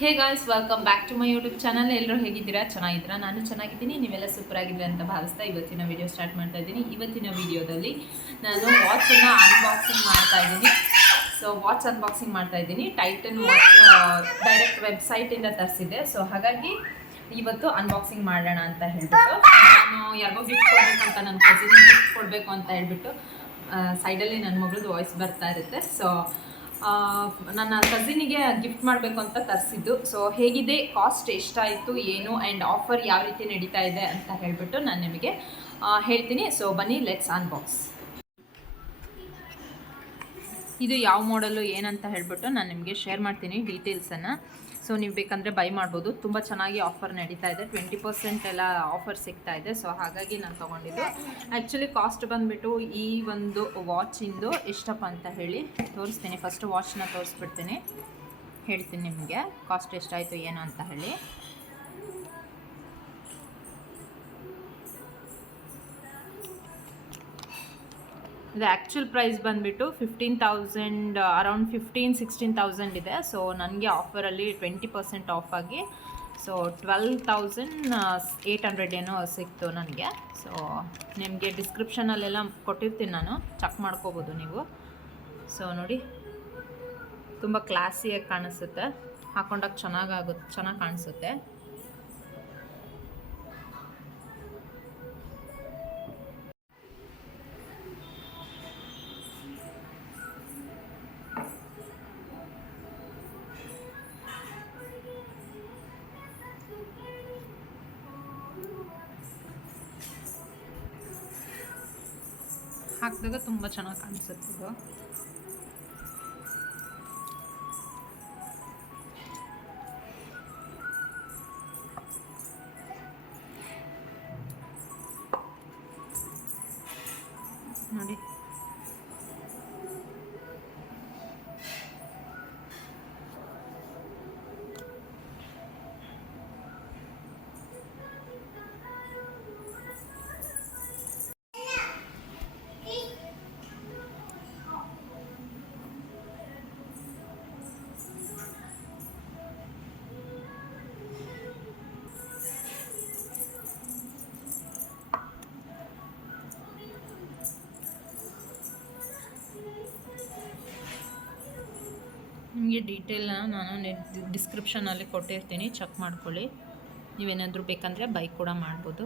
Hey guys, welcome back to my YouTube channel. ಎಲ್ಲರೂ ಹೇಗಿದ್ದೀರಾ? ಚೆನ್ನಾಗಿದ್ದೀರಾ? ನಾನು ಚೆನ್ನಾಗಿದ್ದೀನಿ. ನೀವೆಲ್ಲ ಸೂಪರ್ ಆಗಿದ್ದೀರಾ ಅಂತ ಭಾವಿಸ್ತಾ ಇವತ್ತಿನ ವಿಡಿಯೋ ಸ್ಟಾರ್ಟ್ ಮಾಡ್ತಾ ಇದ್ದೀನಿ. ಇವತ್ತಿನ ವಿಡಿಯೋದಲ್ಲಿ ನಾನು ವಾಚನ್ನು ಅನ್ಬಾಕ್ಸಿಂಗ್ ಮಾಡ್ತಾ ಇದ್ದೀನಿ. ಸೊ ವಾಚ್ ಅನ್ಬಾಕ್ಸಿಂಗ್ ಮಾಡ್ತಾ ಇದ್ದೀನಿ. ಟೈಟನ್ ವಾಚ್ ಡೈರೆಕ್ಟ್ ವೆಬ್ಸೈಟಿಂದ ತರಿಸಿದೆ. ಸೊ ಹಾಗಾಗಿ ಇವತ್ತು ಅನ್ಬಾಕ್ಸಿಂಗ್ ಮಾಡೋಣ ಅಂತ ಹೇಳ್ಬಿಟ್ಟು ನಾನು ಯಾರಿಗೋ ಗಿಫ್ಟ್ ಕೊಡಬೇಕಂತ, ನನ್ನ ಕಸಿನ್ಗೆ ಗಿಫ್ಟ್ ಕೊಡಬೇಕು ಅಂತ ಹೇಳ್ಬಿಟ್ಟು ಸೈಡಲ್ಲಿ ನನ್ನ ಮಗಳದ್ದು ವಾಯ್ಸ್ ಬರ್ತಾ ಇರುತ್ತೆ. ಸೊ ನನ್ನ ಕಸಿನಿಗೆ ಗಿಫ್ಟ್ ಮಾಡಬೇಕು ಅಂತ ತರಿಸಿದ್ದು. ಸೊ ಹೇಗಿದೆ, ಕಾಸ್ಟ್ ಎಷ್ಟಾಯಿತು, ಏನು ಆ್ಯಂಡ್ ಆಫರ್ ಯಾವ ರೀತಿ ನಡೀತಾ ಇದೆ ಅಂತ ಹೇಳಿಬಿಟ್ಟು ನಾನು ನಿಮಗೆ ಹೇಳ್ತೀನಿ. ಸೊ ಬನ್ನಿ, ಲೆಟ್ಸ್ ಅನ್ಬಾಕ್ಸ್. ಇದು ಯಾವ ಮಾಡಲು ಏನಂತ ಹೇಳ್ಬಿಟ್ಟು ನಾನು ನಿಮಗೆ ಶೇರ್ ಮಾಡ್ತೀನಿ ಡೀಟೇಲ್ಸನ್ನು. ಸೊ ನೀವು ಬೇಕಂದರೆ ಬೈ ಮಾಡ್ಬೋದು. ತುಂಬ ಚೆನ್ನಾಗಿ ಆಫರ್ ನಡೀತಾ ಇದೆ. 20% ಎಲ್ಲ ಆಫರ್ ಸಿಗ್ತಾ ಇದೆ. ಸೊ ಹಾಗಾಗಿ ನಾನು ತೊಗೊಂಡಿದ್ದು. ಆ್ಯಕ್ಚುಲಿ ಕಾಸ್ಟ್ ಬಂದುಬಿಟ್ಟು ಈ ಒಂದು ವಾಚಿಂದು ಎಷ್ಟಪ್ಪ ಅಂತ ಹೇಳಿ ತೋರಿಸ್ತೀನಿ. ಫಸ್ಟ್ ವಾಚ್ನ ತೋರಿಸ್ಬಿಡ್ತೀನಿ, ಹೇಳ್ತೀನಿ ನಿಮಗೆ ಕಾಸ್ಟ್ ಎಷ್ಟಾಯಿತು ಏನು ಅಂತ ಹೇಳಿ. ಇದು ಆ್ಯಕ್ಚುಲ್ ಪ್ರೈಸ್ ಬಂದುಬಿಟ್ಟು 15,000, ಅರೌಂಡ್ 15-16,000 ಇದೆ. ಸೊ ನನಗೆ ಆಫರಲ್ಲಿ 20% ಆಫ್ ಆಗಿ ಸೊ 12,800 ಏನೋ ಸಿಕ್ತು ನನಗೆ. ಸೊ ನಿಮಗೆ ಡಿಸ್ಕ್ರಿಪ್ಷನಲ್ಲೆಲ್ಲ ಕೊಟ್ಟಿರ್ತೀನಿ, ನಾನು ಚೆಕ್ ಮಾಡ್ಕೋಬೋದು ನೀವು. ಸೊ ನೋಡಿ, ತುಂಬ ಕ್ಲಾಸಿಯಾಗಿ ಕಾಣಿಸುತ್ತೆ, ಹಾಕೊಂಡಾಗ ಚೆನ್ನಾಗಿ ಕಾಣಿಸುತ್ತೆ. ಹಾಕಿದಾಗ ತುಂಬ ಚೆನ್ನಾಗಿ ಕಾಣಿಸುತ್ತೆ ಇದು. ನೋಡಿ, ನಿಮಗೆ ಡೀಟೇಲ್ನ ನಾನು ಡಿಸ್ಕ್ರಿಪ್ಷನಲ್ಲಿ ಕೊಟ್ಟಿರ್ತೀನಿ, ಚೆಕ್ ಮಾಡ್ಕೊಳ್ಳಿ. ನೀವೇನಾದರೂ ಬೇಕಂದರೆ ಬೈ ಕೂಡ ಮಾಡ್ಬೋದು.